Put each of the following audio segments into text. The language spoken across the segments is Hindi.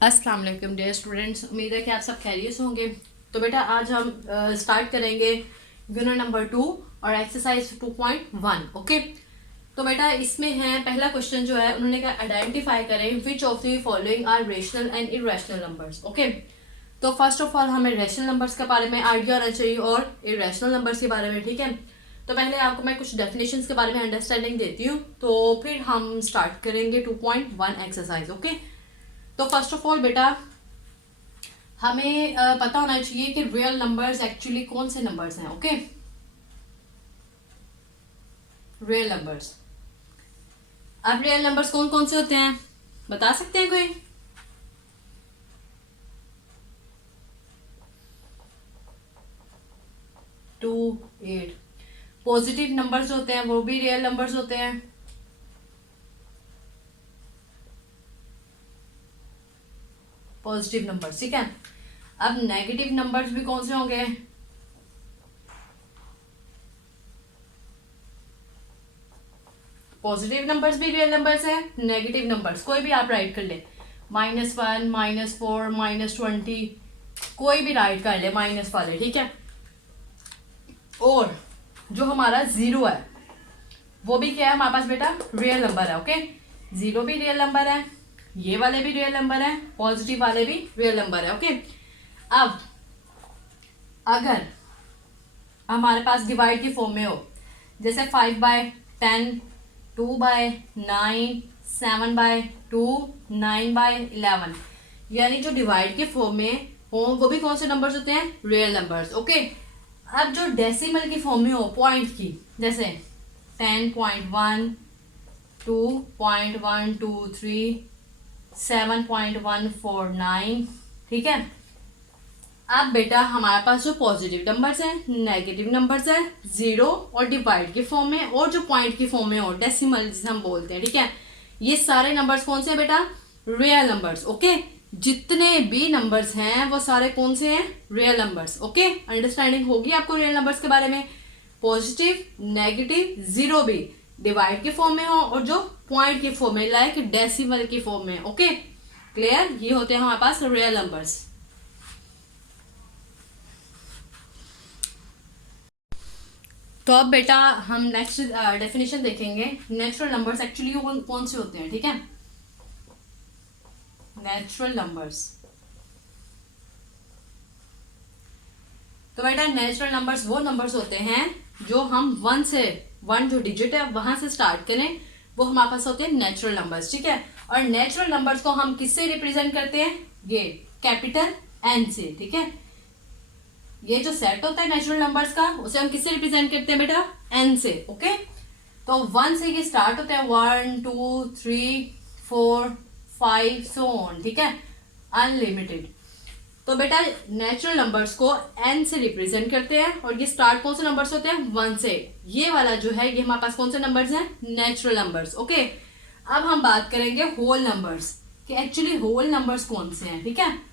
अस्सलाम वालेकुम डियर स्टूडेंट्स, उम्मीद है कि आप सब खैरियत से होंगे। तो बेटा आज हम स्टार्ट करेंगे यूनिट नंबर 2 और एक्सरसाइज 2.1। ओके, तो बेटा इसमें है पहला क्वेश्चन जो है उन्होंने कहा आइडेंटिफाई करें which of the following are rational and irrational numbers. Okay, तो फर्स्ट ऑफ ऑल हमें रेशनल नंबर्स के बारे में आइडिया होना चाहिए और इरेशनल नंबर्स के बारे में। ठीक है, तो पहले आपको मैं कुछ डेफिनेशंस के बारे में अंडरस्टैंडिंग देती हूँ, तो फिर हम स्टार्ट करेंगे 2.1 एक्सरसाइज। ओके, तो फर्स्ट ऑफ ऑल बेटा हमें पता होना चाहिए कि रियल नंबर्स एक्चुअली कौन से नंबर्स हैं। ओके, रियल नंबर्स, अब रियल नंबर्स कौन कौन से होते हैं बता सकते हैं कोई? टू, 8। पॉजिटिव नंबर्स होते हैं वो भी रियल नंबर्स होते हैं। पॉजिटिव नंबर्स, ठीक है। अब नेगेटिव नंबर्स भी कौन से होंगे? पॉजिटिव नंबर्स भी रियल नंबर्स है, नेगेटिव नंबर्स कोई भी आप राइट कर ले, -1, -4, -20, कोई भी राइट कर ले माइनस वाले, ठीक है। और जो हमारा जीरो है वो भी क्या है हमारे पास बेटा? रियल नंबर है। ओके, जीरो भी रियल नंबर है, ये वाले भी रियल नंबर है, पॉजिटिव वाले भी रियल नंबर है। ओके, अब अगर हमारे पास डिवाइड की फॉर्म में हो, जैसे 5/10, 2/9, 7/2, 9/11, यानी जो डिवाइड के फॉर्म में हो वो भी कौन से नंबर्स होते हैं? Real numbers. ओके, अब जो डेसिमल की फॉर्म में हो पॉइंट की, जैसे 10.1, 2.123, 7.149, ठीक है। अब बेटा हमारे पास जो पॉजिटिव नंबर्स हैं, नेगेटिव नंबर्स है, जीरो और डिवाइड की फॉर्म में और जो पॉइंट की फॉर्म में हो डेसिमल जिसे हम बोलते हैं, ठीक है। ये सारे नंबर्स कौन से हैं बेटा? Real numbers. ओके, जितने भी नंबर्स हैं वो सारे कौन से हैं? Real numbers. ओके, अंडरस्टैंडिंग होगी आपको रियल नंबर्स के बारे में। पॉजिटिव, नेगेटिव, जीरो भी डिवाइड के फॉर्म में हो और जो पॉइंट की फॉर्म में लाइक डेसिमल की फॉर्म में। Okay, clear? ये होते हैं हमारे पास रियल नंबर्स। तो अब बेटा हम नेक्स्ट डेफिनेशन देखेंगे। नेचुरल नंबर्स एक्चुअली कौन से होते हैं, ठीक है। नेचुरल नंबर्स, तो बेटा नेचुरल नंबर्स वो नंबर्स होते हैं जो हम वन जो डिजिट है वहां से स्टार्ट करें, वो हमारे पास होते हैं नेचुरल नंबर्स, ठीक है। और नेचुरल नंबर्स को हम किससे रिप्रेजेंट करते हैं? ये कैपिटल एन से, ठीक है। ये जो सेट होता है नेचुरल नंबर्स का उसे हम किससे रिप्रेजेंट करते हैं बेटा? एन से। ओके, तो 1 से ये स्टार्ट होते हैं, 1 2 3 4 5 सो ऑन, ठीक है, अनलिमिटेड। तो बेटा नेचुरल नंबर्स को एन से रिप्रेजेंट करते हैं और ये स्टार्ट कौन से नंबर्स होते हैं? 1 से। ये वाला जो है ये हमारे पास कौन से नंबर्स हैं? Natural numbers. ओके, अब हम बात करेंगे होल नंबर्स कि एक्चुअली होल नंबर्स कौन से हैं, ठीक है।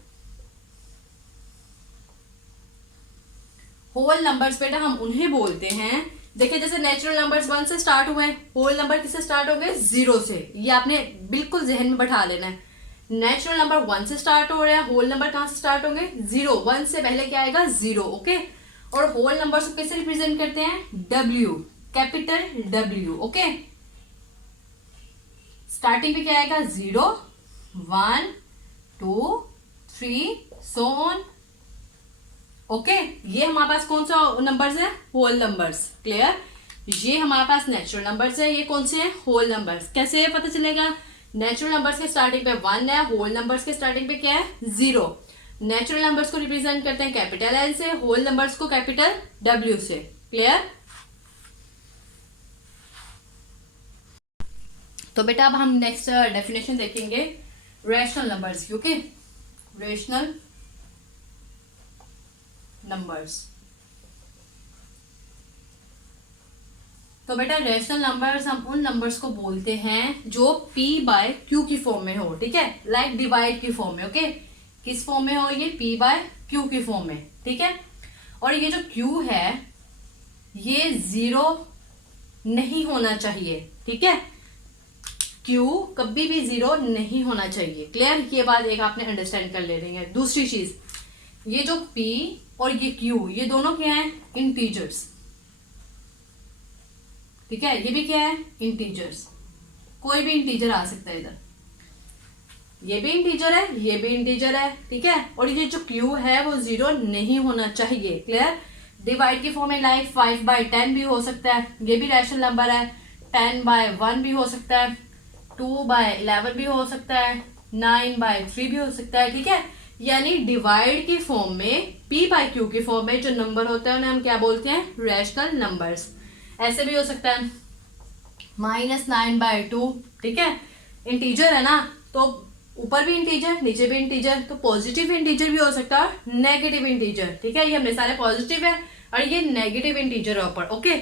होल नंबर्स बेटा हम उन्हें बोलते हैं, देखिए जैसे नेचुरल नंबर्स 1 से स्टार्ट हुए, होल नंबर किससे स्टार्ट हो गए? 0 से। ये आपने बिल्कुल जहन में बैठा लेना है। नेचुरल नंबर 1 से स्टार्ट हो रहा है, होल नंबर कहां से स्टार्ट होंगे? 0। 1 से पहले क्या आएगा? 0। ओके, और होल नंबर्स को कैसे रिप्रेजेंट करते हैं? W, capital W। Okay, starting पे क्या आएगा? 0 1 2 3 सो ऑन। ओके, ये हमारे पास कौन सा नंबर्स है? Whole numbers. क्लियर? ये हमारे पास नेचुरल नंबर्स है, ये कौन से हैं? Whole numbers. कैसे पता चलेगा? नेचुरल नंबर्स के स्टार्टिंग पे 1 है, होल नंबर्स के स्टार्टिंग पे क्या है? 0। नेचुरल नंबर्स को रिप्रेजेंट करते हैं कैपिटल एन से, होल नंबर्स को कैपिटल W से। क्लियर? तो बेटा अब हम नेक्स्ट डेफिनेशन देखेंगे रेशनल नंबर्स की। ओके, रेशनल नंबर्स, तो बेटा रेशनल नंबर्स हम उन नंबर्स को बोलते हैं जो P/Q की फॉर्म में हो, ठीक है, लाइक डिवाइड की फॉर्म में। ओके, किस फॉर्म में हो? ये P/Q की फॉर्म में, ठीक है। और ये जो Q है ये 0 नहीं होना चाहिए, ठीक है। क्यू कभी भी जीरो नहीं होना चाहिए। क्लियर, ये बात एक आपने अंडरस्टैंड कर ले रही है। दूसरी चीज, ये जो पी और ये क्यू, ये दोनों क्या है? इंटीजर्स। ठीक है, ये भी क्या है? इंटीजर्स। कोई भी इंटीजर आ सकता है इधर, ये भी इंटीजर है, ये भी इंटीजर है। ठीक है, और ये जो क्यू है वो जीरो नहीं होना चाहिए। क्लियर, डिवाइड की फॉर्म में लाइक 5/10 भी हो सकता है, ये भी रैशनल नंबर है। 10/1 भी हो सकता है, 2/11 भी हो सकता है, 9/3 भी हो सकता है। ठीक है, यानी डिवाइड की फॉर्म में, पी बाय क्यू की फॉर्म में जो नंबर होता है उन्हें हम क्या बोलते हैं? Rational numbers. ऐसे भी हो सकता है -9/2। ठीक है, इंटीजर है ना, तो ऊपर भी इंटीजर नीचे भी इंटीजर, तो पॉजिटिव इंटीजर भी हो सकता है, नेगेटिव इंटीजर। ठीक है, ये हमने सारे पॉजिटिव है और ये नेगेटिव इंटीजर है ऊपर। ओके,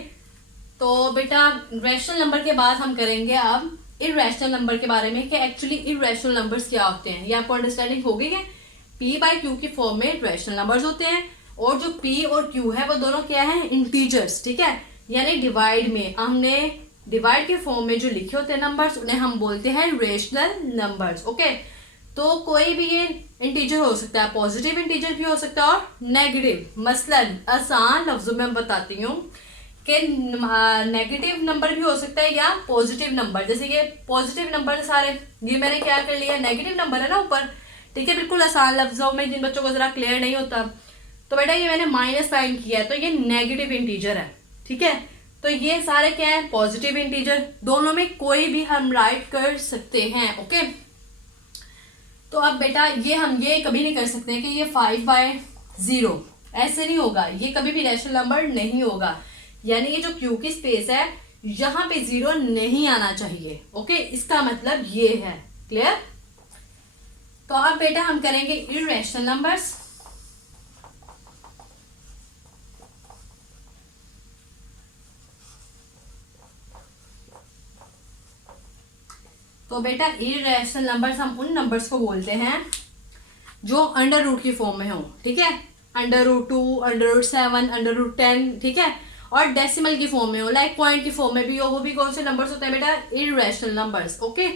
तो बेटा रैशनल नंबर के बाद हम करेंगे अब इररेशनल नंबर के बारे में कि एक्चुअली इररेशनल नंबर्स क्या होते हैं। ये आपको अंडरस्टैंडिंग हो गई है? पी बाय क्यू की फॉर्म में रैशनल नंबर्स होते हैं और जो पी और क्यू है वो दोनों क्या है? इंटीजर्स। ठीक है, यानी डिवाइड में हमने डिवाइड के फॉर्म में जो लिखे होते हैं नंबर्स उन्हें हम बोलते हैं रेशनल नंबर्स। ओके, तो कोई भी ये इंटीजर हो सकता है, पॉजिटिव इंटीजर भी हो सकता है और नेगेटिव। मसलन आसान लफ्जों में बताती हूँ कि नेगेटिव नंबर भी हो सकता है या पॉजिटिव नंबर। जैसे कि पॉजिटिव नंबर सारे, ये मैंने क्या कर लिया, नेगेटिव नंबर है ना ऊपर। ठीक है, बिल्कुल आसान लफ्जों में, जिन बच्चों को जरा क्लियर नहीं होता, तो बेटा ये मैंने माइनस साइन किया है तो ये नेगेटिव इंटीजर है। ठीक है, तो ये सारे क्या है? Positive integer. दोनों में कोई भी हम राइट कर सकते हैं। ओके, तो अब बेटा ये कभी नहीं कर सकते कि ये 5/0, ऐसे नहीं होगा, ये कभी भी रैशनल नंबर नहीं होगा। यानी ये जो क्यू की स्पेस है यहाँ पे जीरो नहीं आना चाहिए। ओके, इसका मतलब ये है। क्लियर, तो अब बेटा हम करेंगे इररेशनल नंबर्स। तो बेटा इररेशनल नंबर्स हम उन नंबर्स को बोलते हैं जो अंडर रूट की फॉर्म में हो। ठीक है, √2, √7, √10। ठीक है, और डेसिमल की फॉर्म में हो, लाइक पॉइंट की फॉर्म में भी हो। वो भी कौन से नंबर्स होते हैं बेटा? Irrational numbers. ओके,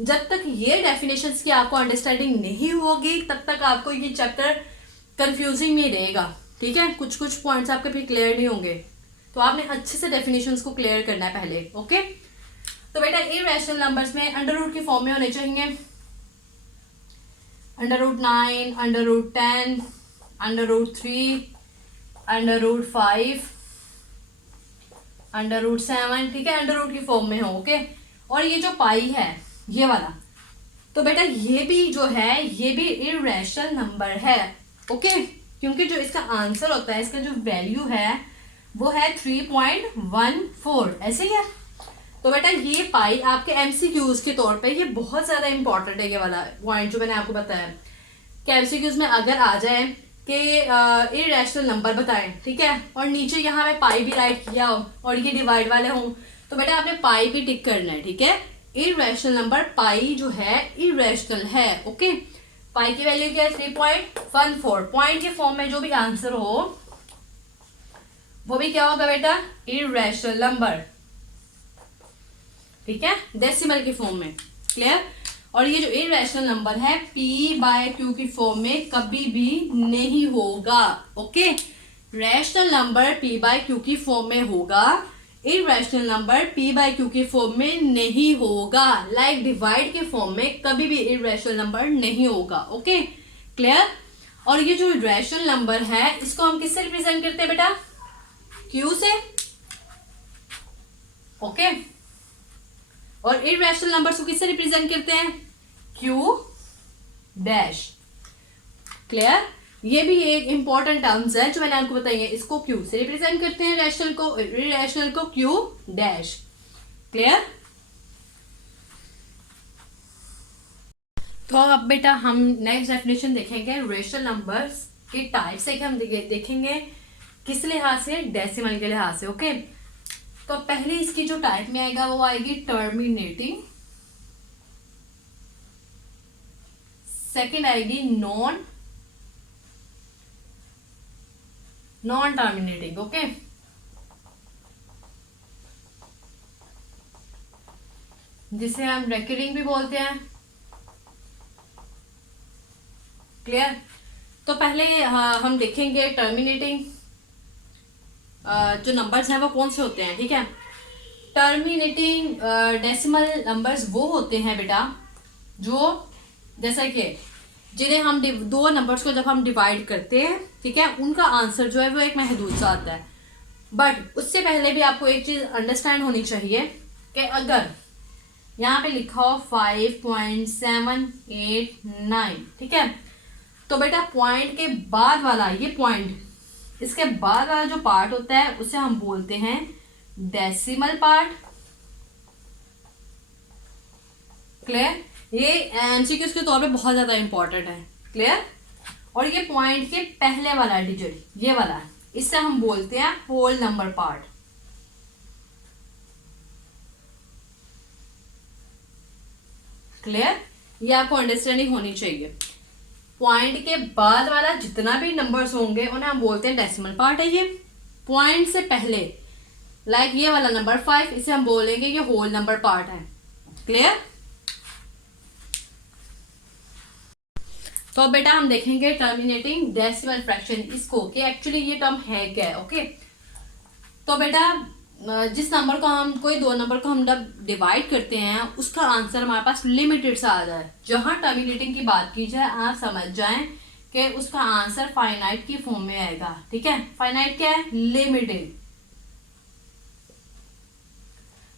जब तक ये डेफिनेशंस की आपको अंडरस्टैंडिंग नहीं होगी तब तक आपको ये चैप्टर कंफ्यूजिंग में रहेगा। ठीक है, कुछ कुछ पॉइंट्स आपके भी क्लियर नहीं होंगे, तो आपने अच्छे से डेफिनेशंस को क्लियर करना है पहले। ओके, तो बेटा इररेशनल नंबर्स में अंडर रूट की फॉर्म में होने चाहिए √9, √10, √3, √5, √7। ठीक है, अंडर रूट की फॉर्म में हो। ओके, और ये जो पाई है ये वाला, तो बेटा ये भी जो है ये भी इररेशनल नंबर है। ओके, क्योंकि जो इसका आंसर होता है, इसका जो वैल्यू है वो है 3.14। ऐसे ही है। तो बेटा ये पाई आपके एमसीक्यूज के तौर पे ये बहुत ज्यादा इंपॉर्टेंट है, ये वाला पॉइंट जो मैंने आपको बताया कि एमसीक्यूज में अगर आ जाए कि इररेशनल नंबर बताएं, ठीक है, और नीचे यहाँ पे पाई भी राइट किया हो और ये डिवाइड वाले हों, तो बेटा आपने पाई भी टिक करना है। ठीक है, इररेशनल नंबर पाई जो है इररेशनल है। ओके, पाई की वैल्यू क्या है? 3.14। पॉइंट के फॉर्म में जो भी आंसर हो वो भी क्या होगा बेटा? Irrational number. ठीक है, डेसिमल की फॉर्म में। क्लियर, और ये जो इररेशनल नंबर है p बाय क्यू की फॉर्म में कभी भी नहीं होगा। Okay, rational number p by q की फॉर्म में होगा, irrational number p by q की फॉर्म में नहीं होगा। लाइक डिवाइड के फॉर्म में कभी भी इररेशनल नंबर नहीं होगा। ओके, क्लियर, और ये जो रैशनल नंबर है इसको हम किससे रिप्रेजेंट करते हैं बेटा? q से। ओके, और इररेशनल नंबर्स को किससे रिप्रेजेंट करते हैं? Q dash. क्लियर, ये भी एक इंपॉर्टेंट टर्म्स है जो मैंने आपको बताई है। इसको Q से रिप्रेजेंट करते हैं, रैशनल को, इररेशनल को Q डैश। क्लियर, तो अब बेटा हम नेक्स्ट डेफिनेशन देखेंगे रेशनल नंबर्स के टाइप से। हम देखेंगे किस लिहाज से? डेसिमल के लिहाज से। ओके, तो पहले इसकी जो टाइप में आएगा वो आएगी टर्मिनेटिंग, सेकंड आएगी नॉन टर्मिनेटिंग। ओके, जिसे हम रेकरिंग भी बोलते हैं। क्लियर? तो पहले हम देखेंगे टर्मिनेटिंग जो नंबर्स हैं वो कौन से होते हैं। ठीक है, टर्मिनेटिंग डेसिमल नंबर्स वो होते हैं बेटा जो जैसा कि जिन्हें हम दो नंबर्स को जब हम डिवाइड करते हैं, ठीक है, उनका आंसर जो है वो एक महदूद सा आता है। बट उससे पहले भी आपको एक चीज अंडरस्टैंड होनी चाहिए कि अगर यहाँ पे लिखा हो 5.789, ठीक है, तो बेटा पॉइंट के बाद वाला ये पॉइंट, इसके बाद वाला जो पार्ट होता है उसे हम बोलते हैं डेसिमल पार्ट। क्लियर? ये एमसीक्यूज के तौर पे बहुत ज्यादा इंपॉर्टेंट है। क्लियर? और ये पॉइंट के पहले वाला डिजिट ये वाला है, इससे हम बोलते हैं होल नंबर पार्ट। क्लियर? ये आपको अंडरस्टैंडिंग होनी चाहिए। पॉइंट के बाद वाला जितना भी नंबर्स होंगे उन्हें हम बोलते हैं डेसिमल पार्ट है। ये पॉइंट से पहले लाइक ये वाला नंबर 5, इसे हम बोलेंगे ये होल नंबर पार्ट है। क्लियर? तो अब बेटा हम देखेंगे टर्मिनेटिंग डेसिमल फ्रैक्शन, इसको कि एक्चुअली ये टर्म है क्या है। ओके, तो बेटा जिस नंबर को हम कोई दो नंबर को हम जब डिवाइड करते हैं उसका आंसर हमारे पास लिमिटेड सा आ जाए, जहां टर्मिनेटिंग की बात की जाए आप समझ जाएं कि उसका आंसर फाइनाइट की फॉर्म में आएगा। ठीक है, फाइनाइट क्या है? लिमिटेड।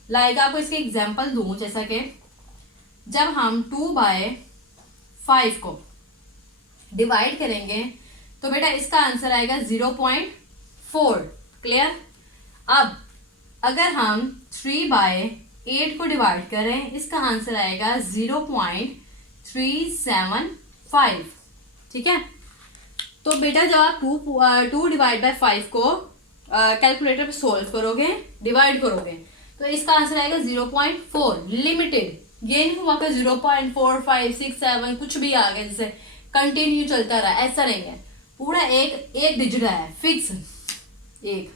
लाइक आपको इसके एग्जांपल दूं, जैसा कि जब हम 2/5 को डिवाइड करेंगे तो बेटा इसका आंसर आएगा 0.4। क्लियर? अब अगर हम 3/8 को डिवाइड करें इसका आंसर आएगा 0.375। ठीक है, तो बेटा जब आप 2/5 को कैलकुलेटर पे सोल्व करोगे, डिवाइड करोगे, तो इसका आंसर आएगा 0.4। लिमिटेड, ये नहीं हुआ कि 0.4 5 6 7 कुछ भी आ गया जैसे कंटिन्यू चलता रहा, ऐसा नहीं है। पूरा एक डिजिट है फिक्स एक।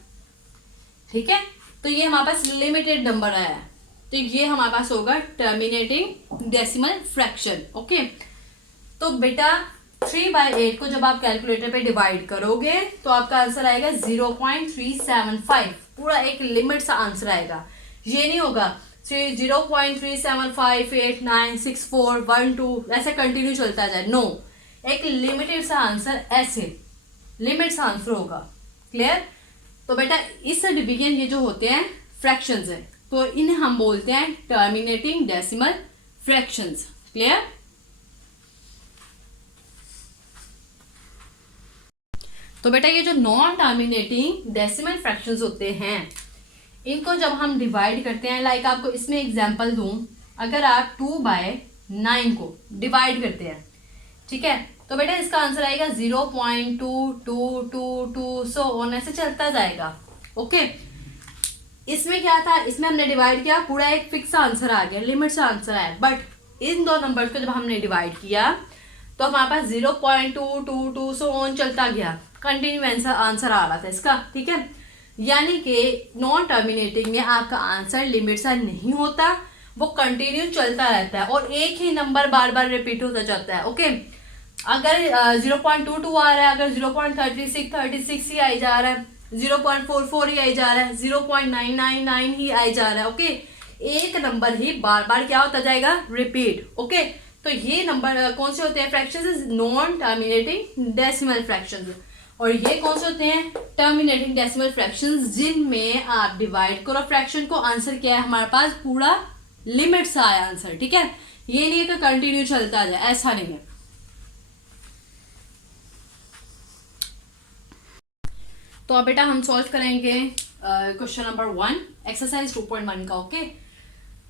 ठीक है, तो ये हमारे पास लिमिटेड नंबर आया है, तो ये हमारे पास होगा टर्मिनेटिंग डेसिमल फ्रैक्शन। ओके, तो बेटा 3/8 को जब आप कैलकुलेटर पे डिवाइड करोगे तो आपका आंसर आएगा 0.375। पूरा एक लिमिट सा आंसर आएगा, ये नहीं होगा 0.375896412 ऐसे कंटिन्यू चलता जाए। नो, एक लिमिटेड सा आंसर, ऐसे लिमिट सा आंसर होगा। क्लियर? तो बेटा इस डिवीजन ये जो होते हैं फ्रैक्शंस है, तो इन्हें हम बोलते हैं टर्मिनेटिंग डेसिमल फ्रैक्शंस। क्लियर? तो बेटा ये जो नॉन टर्मिनेटिंग डेसिमल फ्रैक्शंस होते हैं इनको जब हम डिवाइड करते हैं, लाइक आपको इसमें एग्जांपल दूं, अगर आप 2/9 को डिवाइड करते हैं, ठीक है, तो बेटा इसका आंसर आएगा 0.2222 सो ऑन ऐसे चलता जाएगा। ओके, इसमें क्या था, इसमें हमने डिवाइड किया, पूरा एक फिक्स आंसर आ गया, लिमिट से आंसर आया। बट इन दो नंबर्स को जब हमने डिवाइड किया तो हमारे पास 0.222 सो ऑन चलता गया, कंटिन्यू आंसर आ रहा था इसका। ठीक है, यानी कि नॉन टर्मिनेटिंग में आपका आंसर लिमिट सा नहीं होता, वो कंटिन्यू चलता रहता है और एक ही नंबर बार बार रिपीट होता जाता है। ओके, अगर 0.22 आ रहा है, अगर 0.36 ही आई जा रहा है, 0.44 ही आई जा रहा है, 0.999 ही आई जा रहा है। ओके, एक नंबर ही बार बार क्या होता जाएगा? रिपीट। ओके, तो ये नंबर कौन से होते हैं? Fractions, non terminating decimal fractions. और ये कौन से होते हैं? टर्मिनेटिंग डेसिमल फ्रैक्शंस, जिनमें आप डिवाइड करो फ्रैक्शन को, आंसर क्या है हमारे पास? पूरा लिमिट सा आया आंसर। ठीक है, ये नहीं है कि कंटिन्यू चलता जाए, ऐसा नहीं है। तो अब बेटा हम सॉल्व करेंगे क्वेश्चन नंबर 1 एक्सरसाइज 2.1 का। ओके,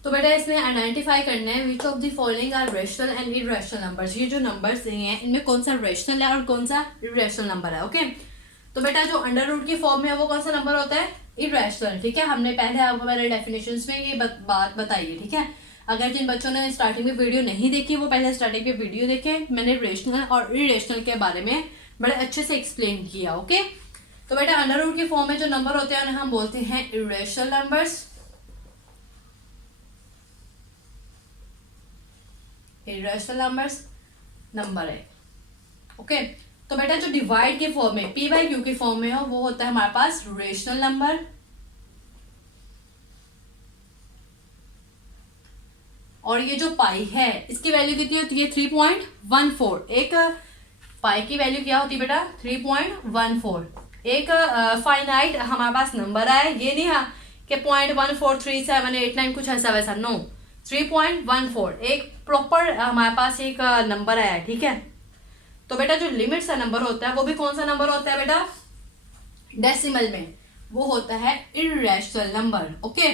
तो बेटा इसमें आइडेंटिफाई करना है which of the following are rational and irrational numbers. ये जो नंबर्स हैं इनमें कौन सा रेशनल है और कौन सा इरेशनल नंबर है। ओके, तो बेटा जो अंडर रूट की फॉर्म में है वो कौन सा नंबर होता है? इरेशनल। ठीक है, हमने पहले आपको मेरे डेफिनेशंस में ये बात बताई है। ठीक है, अगर जिन बच्चों ने स्टार्टिंग में वीडियो नहीं देखी वो पहले स्टार्टिंग के वीडियो देखे, मैंने रेशनल और इरेशनल के बारे में बड़े अच्छे से एक्सप्लेन किया। ओके, तो बेटा अंडर रूट की फॉर्म में जो नंबर होते हैं उन्हें हम बोलते हैं irrational numbers. Irrational numbers number है। ओके, तो बेटा जो डिवाइड के फॉर्म में पी बाई क्यू के फॉर्म में हो वो होता है हमारे पास रेशनल नंबर। और ये जो पाई है इसकी वैल्यू कितनी होती है 3.14। एक पाई की वैल्यू क्या होती है बेटा 3.14। एक फाइनाइट हमारे पास नंबर आए, ये नहीं है कि 0.143789 कुछ ऐसा वैसा, नो 3.14 एक प्रॉपर हमारे पास एक नंबर आया है। ठीक है, तो बेटा जो लिमिट सा नंबर होता है वो भी कौन सा नंबर होता है बेटा डेसिमल में, वो होता है इर्रेशनल नंबर। ओके,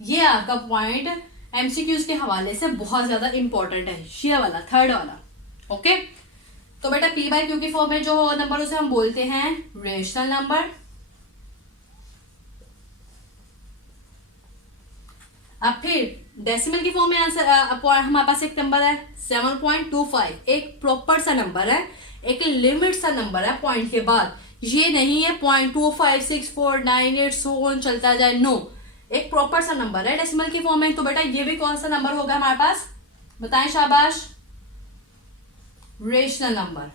ये आपका पॉइंट एमसीक्यूज के हवाले से बहुत ज्यादा इंपॉर्टेंट है, ये वाला थर्ड वाला। ओके, तो बेटा पी बाई क्यू की फॉर्म में जो नंबर उसे हम बोलते हैं रेशनल नंबर। अब फिर डेसिमल की फॉर्म में आंसर हमारे पास एक नंबर है 7.25, एक प्रॉपर सा नंबर है, एक लिमिट सा नंबर है पॉइंट के बाद, ये नहीं है 0.256498 सो ऑन चलता जाए, नो, एक प्रॉपर सा नंबर है डेसिमल की फॉर्म में। तो बेटा ये भी कौन सा नंबर होगा हमारे पास, बताएं शाबाश, रेशनल नंबर।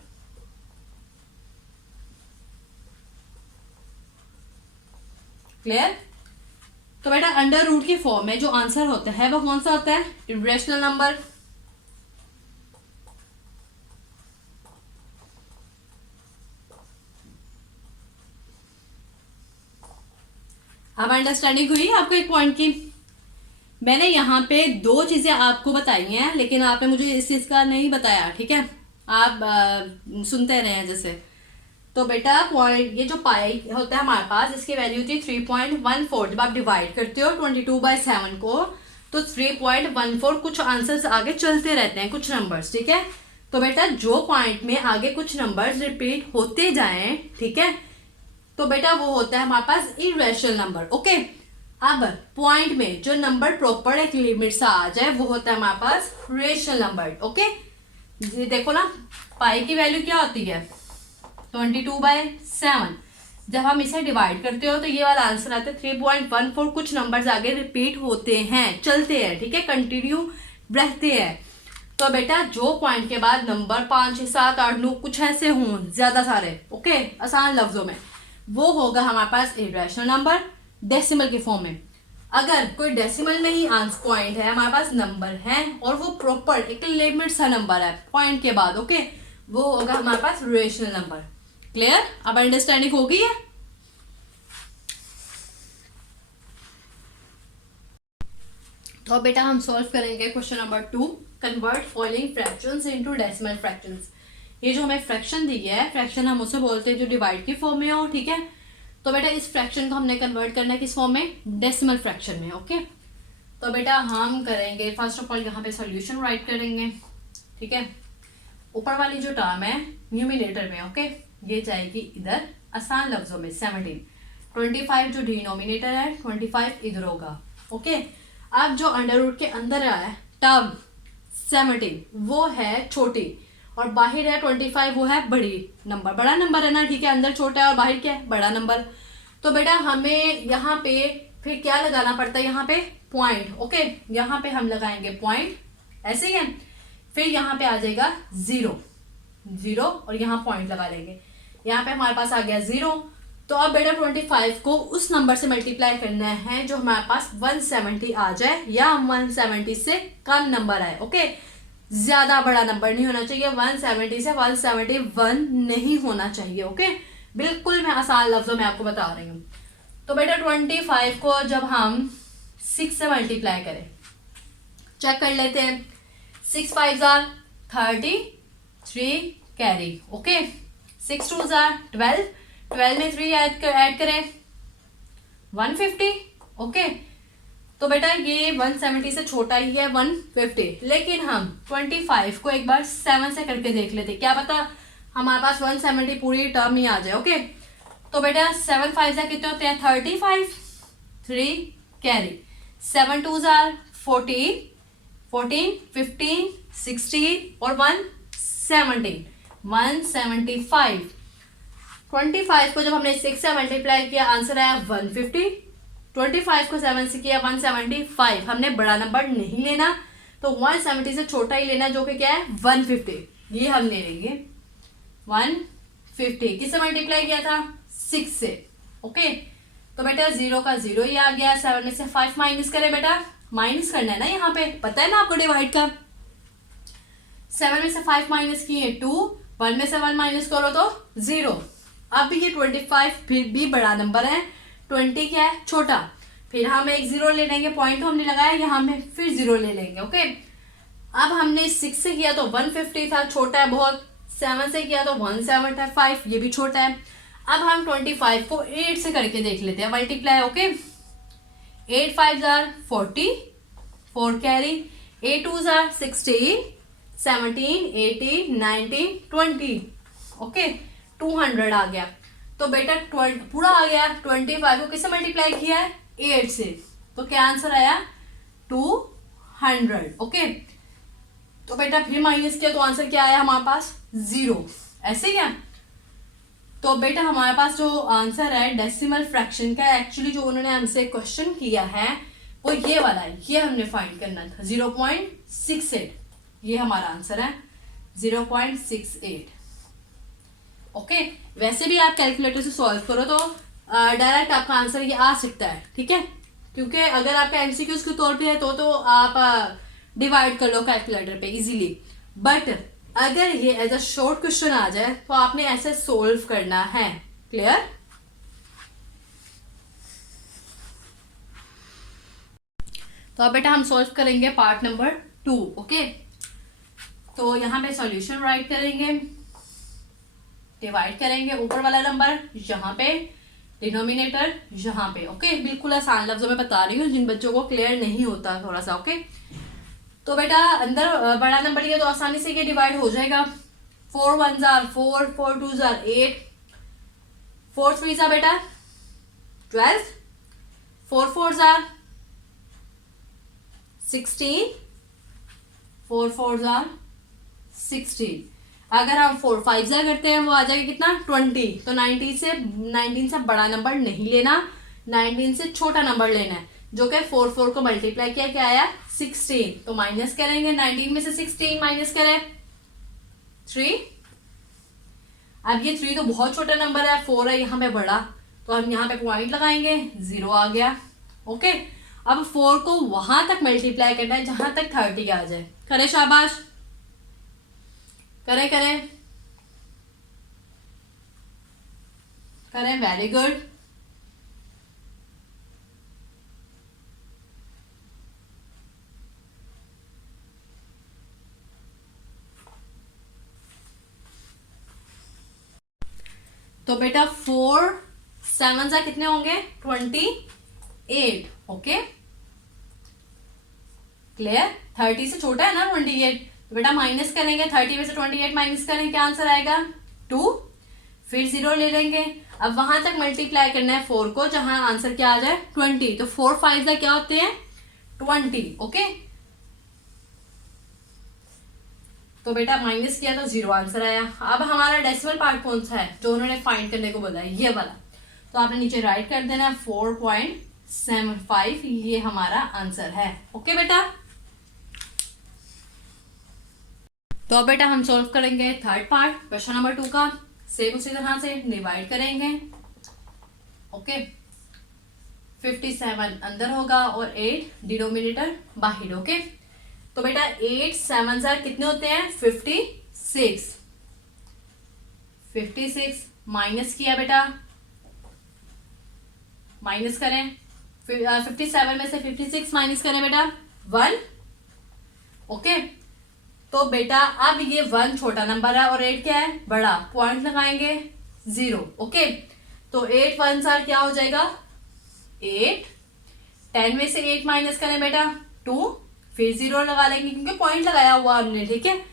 क्लियर? तो बेटा अंडर रूट के फॉर्म में जो आंसर होता है वो कौन सा होता है इरेशनल नंबर। अब अंडरस्टैंडिंग हुई आपको एक पॉइंट की। मैंने यहाँ पे दो चीजें आपको बताई हैं लेकिन आपने मुझे इस चीज का नहीं बताया। ठीक है, आप सुनते रहे हैं जैसे। तो बेटा पॉइंट ये जो पाई होता है हमारे पास इसकी वैल्यू थी 3.14। जब आप डिवाइड करते हो 22/7 को तो 3.14 कुछ आंसर्स आगे चलते रहते हैं, कुछ नंबर्स। ठीक है, तो बेटा जो पॉइंट में आगे कुछ नंबर्स रिपीट होते जाएं, ठीक है, तो बेटा वो होता है हमारे पास इरेशनल नंबर। ओके, अब पॉइंट में जो नंबर प्रॉपर एक लिमिट सा आ जाए वो होता है हमारे पास रेशनल नंबर। ओके, ये देखो ना पाई की वैल्यू क्या होती है 22/7। जब हम इसे डिवाइड करते हो तो ये वाला आंसर आता है 3.14। कुछ नंबर्स आगे रिपीट होते हैं, चलते हैं, ठीक है, कंटिन्यू रहते हैं। तो बेटा जो पॉइंट के बाद नंबर 5 6 7 8 9 कुछ ऐसे हों ज्यादा सारे, ओके, आसान लफ्जों में, वो होगा हमारे पास इरेशनल नंबर डेसिमल के फॉर्म में। अगर कोई डेसिमल में ही आंसर पॉइंट है हमारे पास नंबर है और वो प्रॉपर एक लिमिट सा नंबर है पॉइंट के बाद, ओके, वो होगा हमारे पास रेशनल नंबर। क्लियर? अब अंडरस्टैंडिंग हो गई है? तो बेटा हम सॉल्व करेंगे question number 2, convert following fractions into decimal fractions. ये जो हमें फ्रैक्शन दी है, फ्रैक्शन हम उसे बोलते हैं जो डिवाइड की फॉर्म में हो। ठीक है, तो बेटा इस फ्रैक्शन को हमने कन्वर्ट करना है किस फॉर्म में, डेसिमल फ्रैक्शन में। ओके, तो बेटा हम करेंगे फर्स्ट ऑफ ऑल यहाँ पे सॉल्यूशन राइट करेंगे। ठीक है, ऊपर वाली जो टर्म है न्यूमिनेटर में, ओके, ये जाएगी इधर, आसान लफ्जों में 17। 25 जो डिनोमिनेटर है 25 इधर होगा। ओके, अब जो अंडर रूट के अंदर आया है टर्म 17 वो है छोटी और बाहर है 25 वो है बड़ी नंबर, बड़ा नंबर है ना। ठीक है, अंदर छोटा है और बाहर क्या है, बड़ा नंबर। तो बेटा हमें यहाँ पे फिर क्या लगाना पड़ता है, यहाँ पे पॉइंट। ओके, यहाँ पे हम लगाएंगे पॉइंट, ऐसे ही है। फिर यहाँ पे आ जाएगा 0 0 और यहाँ पॉइंट लगा लेंगे। यहाँ पे हमारे पास आ गया 0। तो अब बेटा 25 को उस नंबर से मल्टीप्लाई करना है जो हमारे पास 170 आ जाए या 170 से कम नंबर आए। ओके, ज्यादा बड़ा नंबर नहीं होना चाहिए, 170 से 171 नहीं होना चाहिए। ओके, बिल्कुल मैं आसान लफ्जों में आपको बता रही हूँ। तो बेटा 25 को जब हम 6 से मल्टीप्लाई करें, चेक कर लेते हैं। 6 5 जार 33 कैरी। ओके, 6 2 जार 12, 12 में 3 ऐड करें 150। ओके, तो बेटा ये 170 से छोटा ही है 150, लेकिन हम 25 को एक बार 7 से करके देख लेते, क्या पता हमारे पास 170 पूरी टर्म ही आ जाए। ओके, तो बेटा 7 5 कितने होते हैं 35, 3 कैरी, 7 2 14, 14 15 16 और 170 175। 25 को जब हमने 6 से मल्टीप्लाई किया आंसर आया 150। 25 को 7 से किया 175, हमने बड़ा नंबर नहीं लेना, तो 170 से छोटा ही लेना, जो कि क्या है 150, ये हम ले लेंगे 150। किससे मल्टीप्लाई किया था? 6 से। ओके, तो बेटा 0 का 0 ही आ गया। 7 में से 5 माइनस करें बेटा, माइनस करना है ना, यहाँ पे पता है ना आपको डिवाइड का। 7 में से 5 माइनस किए 2, 1 में से 1 माइनस करो तो 0। अब ये 25 फिर भी बड़ा नंबर है, 20 क्या है छोटा, फिर हम एक 0 ले लेंगे, पॉइंट तो हमने लगाया, यहाँ में फिर 0 ले लेंगे। ओके, अब हमने 6 से किया तो 150 था, छोटा है बहुत। 7 से किया तो 175, ये भी छोटा है। अब हम 25 को 8 से करके देख लेते हैं multiply. Okay, 8 5 jar 40, 4 carry, 8 2 jar 16, 17 18 19 20। Okay, 200 आ गया। तो बेटा पूरा आ गया। 25 को किससे मल्टीप्लाई किया है? 8 से, तो क्या आंसर आया? 200। ओके, तो बेटा फिर माइनस किया तो आंसर क्या आया हमारे पास? 0। ऐसे क्या? तो बेटा हमारे पास जो आंसर है डेसिमल फ्रैक्शन का, एक्चुअली जो उन्होंने हमसे क्वेश्चन किया है वो ये वाला है, ये हमने फाइंड करना था, 0.68। ये हमारा आंसर है 0.68। ओके, वैसे भी आप कैलकुलेटर से सॉल्व करो तो डायरेक्ट आपका आंसर ये आ सकता है, ठीक है, क्योंकि अगर आपका एमसीक्यूज के तौर पे है तो आप डिवाइड कर लो कैलकुलेटर पे इजीली। बट अगर ये एज अ शॉर्ट क्वेश्चन आ जाए तो आपने ऐसे सोल्व करना है। क्लियर? तो अब बेटा हम सॉल्व करेंगे पार्ट नंबर 2। ओके, तो यहाँ पे सॉल्यूशन राइट करेंगे, डिवाइड करेंगे, ऊपर वाला नंबर यहाँ पे, डिनोमिनेटर यहाँ पे। ओके, बिल्कुल आसान लफ्जों में बता रही हूँ जिन बच्चों को क्लियर नहीं होता थोड़ा सा। ओके, तो बेटा अंदर बड़ा नंबर लिया तो आसानी से ये डिवाइड हो जाएगा। 4 1 जार 4, 4 2 जार 8, 4 3 जार बेटा 12, 4 4 जार 16, 4 4 जार 16। अगर हम 4 5 जार करते हैं वो आ जाएगा कितना? 20। तो 19 से बड़ा नंबर नहीं लेना, 19 से छोटा नंबर लेना है, जो कि 4 4 को मल्टीप्लाई किया क्या आया? 16। तो माइनस करेंगे, 19 में से 16 माइनस करें 3। अब ये 3 तो बहुत छोटा नंबर है, 4 है यहाँ पे बड़ा, तो हम यहाँ पे पॉइंट लगाएंगे, 0 आ गया। ओके, अब 4 को वहां तक मल्टीप्लाई करना है जहां तक 30 आ जाए। करें, शाबाश, करें करें करें, वेरी गुड। तो बेटा 4 7 जा कितने होंगे? 28। Okay, clear? 30 से छोटा है ना 28, तो बेटा माइनस करेंगे, 30 में से 28 माइनस करेंगे, क्या आंसर आएगा? 2। फिर 0 ले लेंगे, अब वहां तक मल्टीप्लाई करना है 4 को जहां आंसर क्या आ जाए? 20। तो 4 5 जा क्या होते हैं? 20। ओके, तो बेटा माइनस किया तो 0 आंसर आया। अब हमारा डेसिमल पार्ट कौन सा है जो उन्होंने फाइंड करने को बोला है? ये वाला। तो आपने नीचे राइट कर देना 4.75, ये हमारा आंसर है। ओके बेटा, तो अब बेटा हम सॉल्व करेंगे थर्ड पार्ट क्वेश्चन नंबर 2 का। सेम उसी तरह से डिवाइड करेंगे। ओके, 57 अंदर होगा और 8 डिनोमिनेटर बाहर। ओके, तो बेटा 8 7 जार कितने होते हैं? 56। 56 माइनस किया बेटा, माइनस करें, 57 में से 56 माइनस करें बेटा 1। ओके, तो बेटा अब ये 1 छोटा नंबर है और 8 क्या है? बड़ा। पॉइंट लगाएंगे 0। ओके, तो 8 1 जार क्या हो जाएगा? 8। 10 में से 8 माइनस करें बेटा 2, फिर 0 लगा लेंगे क्योंकि पॉइंट लगाया हुआ हमने। ठीक है,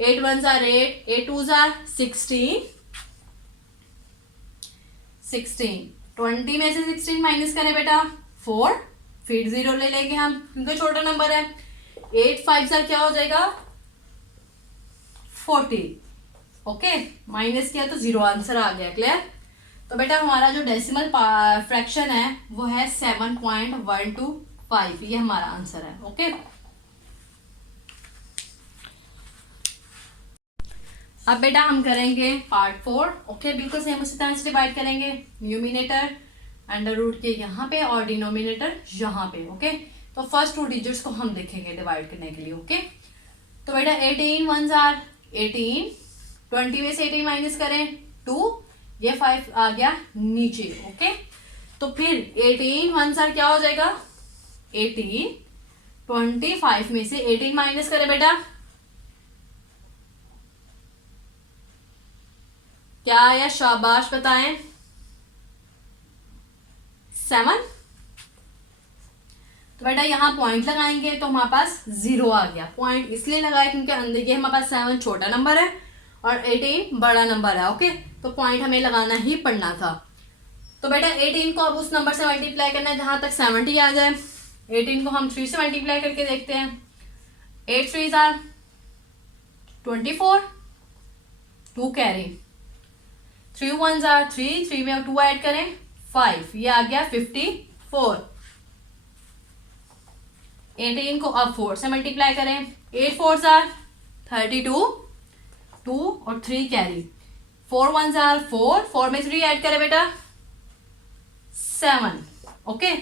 8 1 जार 8, 8 2 जार 16, 16। 20 में से 16 माइनस करें बेटा 4, फिर 0 ले लेंगे हम क्योंकि छोटा नंबर है। 8 5 जार क्या हो जाएगा? 40। ओके, माइनस किया तो 0 आंसर आ गया। क्लियर? तो बेटा हमारा जो डेसिमल फ्रैक्शन है वो है 7.125, ये हमारा आंसर है। ओके, अब बेटा हम करेंगे पार्ट 4। ओके, बिल्कुल सेम उसी तरह से डिवाइड करेंगे, न्यूमिनेटर अंडर रूट के यहाँ पे और डिनोमिनेटर यहाँ पे। ओके, तो फर्स्ट 2 डिजिट्स को हम देखेंगे डिवाइड करने के लिए। ओके, तो बेटा 18 1s आर 18, 20 में से 18 माइनस करें 2, ये 5 आ गया नीचे। ओके, तो फिर 18 1s आर क्या हो जाएगा 18, 25 में से 18 माइनस करें बेटा, क्या आया, शाबाश बताएं, 7। तो बेटा यहाँ पॉइंट लगाएंगे तो हमारे पास 0 आ गया। पॉइंट इसलिए लगाया क्योंकि अंदर ये हमारे पास 7 छोटा नंबर है और 18 बड़ा नंबर है। ओके, तो पॉइंट हमें लगाना ही पड़ना था। तो बेटा 18 को अब उस नंबर से मल्टीप्लाई करना है जहां तक 70 आ जाए। 18 को हम 3 से मल्टीप्लाई करके देखते हैं। 8 3s are 24, 2 carry, 3 1s are 3, 3 में 2 ऐड करें 5, ये आ गया 54। 18 को अब 4 से मल्टीप्लाई करें, 8 4s आर 32, 2 और 3 कैरी, 4 1s आर 4, 4 में 3 ऐड करें बेटा 7। ओके,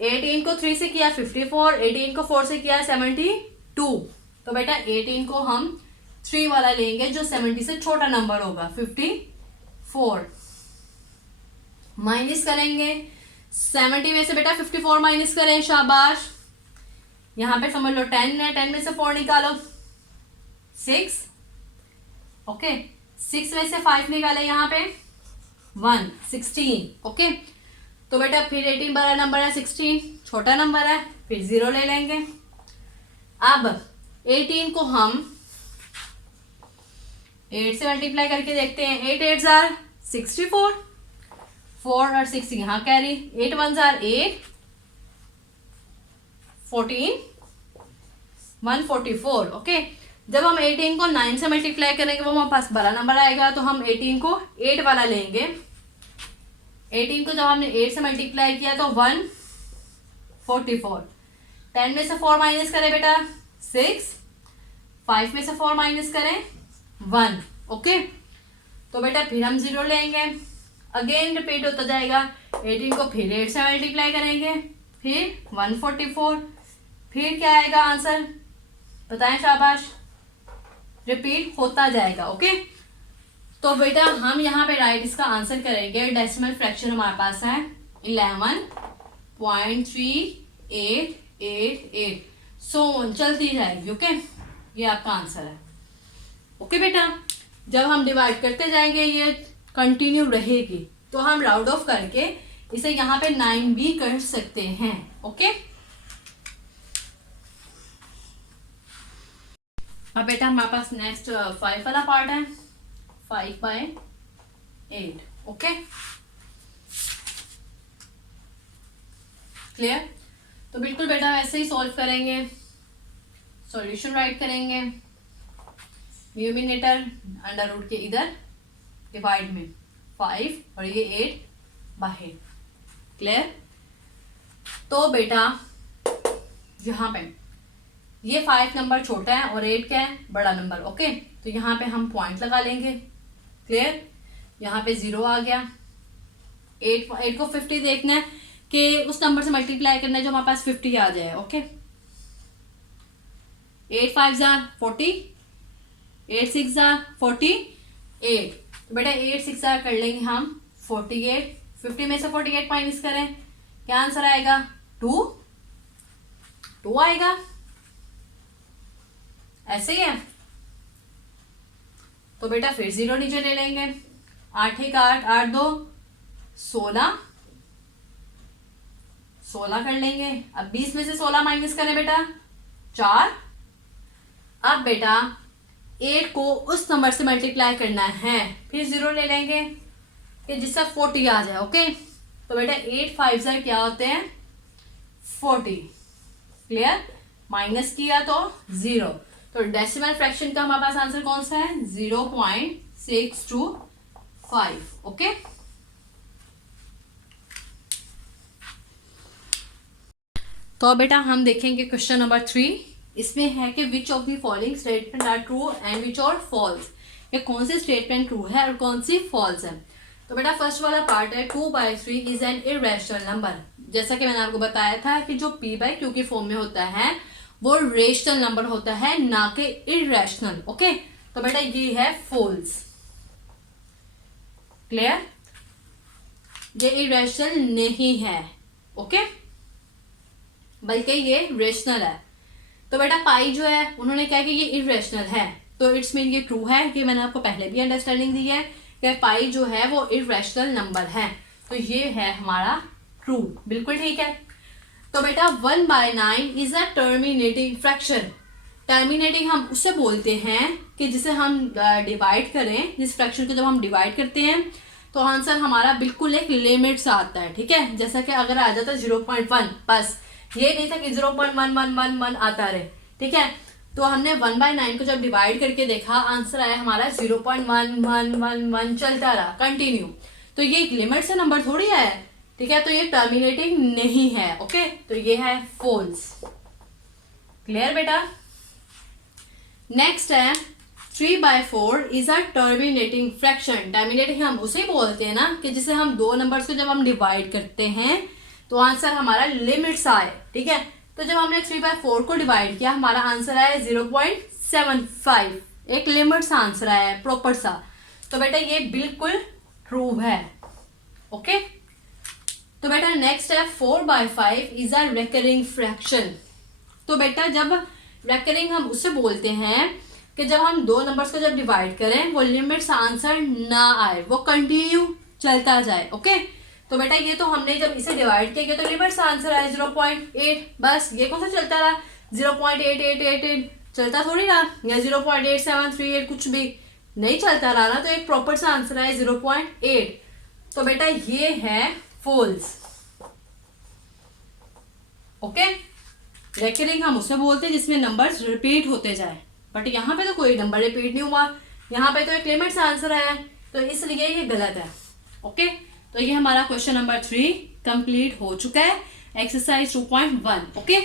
18 को 3 से किया 54, 18 को 4 से किया 72। तो बेटा 18 को हम 3 वाला लेंगे जो 70 से छोटा नंबर होगा, 54 माइनस करेंगे 70 में से बेटा 54 माइनस करें, शाबाश। यहां पे समझ लो 10 है, 10 में से 4 निकालो 6। ओके, 6 में से 5 निकाले यहाँ पे 1, 16। ओके, तो बेटा फिर 18 बड़ा नंबर है, 16 छोटा नंबर है, फिर 0 ले लेंगे। अब 18 को हम 8 से मल्टीप्लाई करके देखते हैं। 8 8s आर 64, 4 और 6 यहाँ कैरी, 8 1s आर 8, 14 144। ओके, जब हम 18 को 9 से मल्टीप्लाई करेंगे वो हमारे पास बड़ा नंबर आएगा, तो हम 18 को 8 वाला लेंगे। 18 को जब हमने 8 से मल्टीप्लाई किया तो 144। 10 में से 4 माइनस करें बेटा 6, 5 में से 4 माइनस करें 1। ओके, तो बेटा फिर हम 0 लेंगे, अगेन रिपीट होता जाएगा। 18 को फिर 8 से मल्टीप्लाई करेंगे, फिर 144, फिर क्या आएगा आंसर बताएं, शाबाश, रिपीट होता जाएगा। ओके, तो बेटा हम यहाँ पे राइट इसका आंसर करेंगे। डेसिमल फ्रैक्शन हमारे पास है 11.3888, सो चलती जाएगी। ओके, ये आपका आंसर है। ओके बेटा, जब हम डिवाइड करते जाएंगे ये कंटिन्यू रहेगी, तो हम राउंड ऑफ करके इसे यहाँ पे 9 भी कर सकते हैं। ओके, अब बेटा हमारे पास नेक्स्ट 5 वाला पार्ट है, 5/8। Okay, clear? तो बिल्कुल बेटा वैसे ही सॉल्व करेंगे, सॉल्यूशन राइट करेंगे, न्यूमिनेटर अंडर रूट के इधर, डिवाइड में 5 और ये 8 बाहर। क्लियर? तो बेटा यहाँ पे ये 5 नंबर छोटा है और 8 क्या है, बड़ा नंबर। ओके, तो यहाँ पे हम पॉइंट लगा लेंगे। क्लियर? यहाँ पे 0 आ गया। 8 को 50 देखना है कि उस नंबर से मल्टीप्लाई करना है जो हमारे पास 50 आ जाए। Okay, 8 5s are 40, 8 6s are 48। तो बेटा 8 6 आर कर लेंगे हम 48। 50 में से 48 माइनस करें, क्या आंसर आएगा, 2 आएगा। ऐसे ही है। तो बेटा फिर 0 नीचे ले लेंगे, 8 1 8, 8 2 16, 16 कर लेंगे। अब 20 में से 16 माइनस करें बेटा 4। अब बेटा 8 को उस नंबर से मल्टीप्लाई करना है, फिर 0 ले लेंगे कि जिससे 40 आ जाए। ओके, तो बेटा 8 5 क्या होते हैं, 40। क्लियर? माइनस किया तो 0। तो डेसिमल फ्रैक्शन का हमारे पास आंसर कौन सा है, 0.625। ओके, तो अब बेटा हम देखेंगे क्वेश्चन नंबर 3। इसमें है कि which of the following statement are true and which are false, ये कौन सी स्टेटमेंट ट्रू है और कौन सी फॉल्स है। तो बेटा फर्स्ट वाला पार्ट है 2/3 इज एन इरेशनल नंबर। जैसा कि मैंने आपको बताया था कि जो p/q की फॉर्म में होता है वो रेशनल नंबर होता है, ना कि इरेशनल। ओके, तो बेटा ये है फॉल्स। क्लियर, ये इरेशनल नहीं है, ओके, बल्कि ये रेशनल है। तो बेटा पाई जो है उन्होंने कहा कि ये इरेशनल है, तो इट्स मीन ये ट्रू है, कि मैंने आपको पहले भी अंडरस्टैंडिंग दी है कि पाई जो है वो इरेशनल नंबर है, तो ये है हमारा ट्रू, बिल्कुल ठीक है। तो बेटा 1/9 is a terminating fraction. Terminating हम उससे बोलते हैं कि जिसे हम डिवाइड करें, जिस फ्रैक्शन को जब हम डिवाइड करते हैं तो आंसर हमारा बिल्कुल एक लिमिट से आता है, ठीक है। जैसा कि अगर आ जाता 0.1, बस ये नहीं था कि 0.1111 आता रहे, ठीक है। तो हमने 1/9 को जब डिवाइड करके देखा, आंसर आया हमारा 0.1111 चलता रहा कंटिन्यू। तो ये एक लिमिट से नंबर थोड़ी आया, ठीक है, तो ये टर्मिनेटिंग नहीं है। ओके, तो ये है फॉल्स। क्लियर बेटा। नेक्स्ट है 3/4 is a terminating fraction. Terminating हम उसे बोलते हैं ना कि जिसे हम दो नंबर्स को जब हम डिवाइड करते हैं तो आंसर हमारा लिमिट्स आए, ठीक है। तो जब हमने 3/4 को डिवाइड किया हमारा आंसर आया 0.75, एक लिमिट सा आंसर आया है, प्रॉपर सा। तो बेटा ये बिल्कुल ट्रू है। ओके, तो बेटा नेक्स्ट है 4/5 इज अ रिकरिंग फ्रैक्शन। तो बेटा जब रिकरिंग हम उससे बोलते हैं कि जब हम दो नंबर्स को जब डिवाइड करें वो लिमिट से आंसर ना आए, वो कंटिन्यू चलता जाए। ओके, तो बेटा ये तो हमने जब इसे डिवाइड किया तो लिमिट से आंसर आया 0.8, बस ये कौन सा चलता रहा 0.8888 चलता थोड़ी रहा, या 0.8738 कुछ भी नहीं चलता रहा ना, तो एक प्रॉपर सा आंसर आया 0.8। तो बेटा ये है फॉल्स। ओके, रिकरिंग हम उसे बोलते हैं जिसमें नंबर्स रिपीट होते जाए, बट यहाँ पे तो कोई नंबर रिपीट नहीं हुआ, यहाँ पे तो एक लिमिट से आंसर आया, तो इसलिए ये गलत है। ओके, तो ये हमारा क्वेश्चन नंबर 3 कंप्लीट हो चुका है, एक्सरसाइज 2.1। ओके।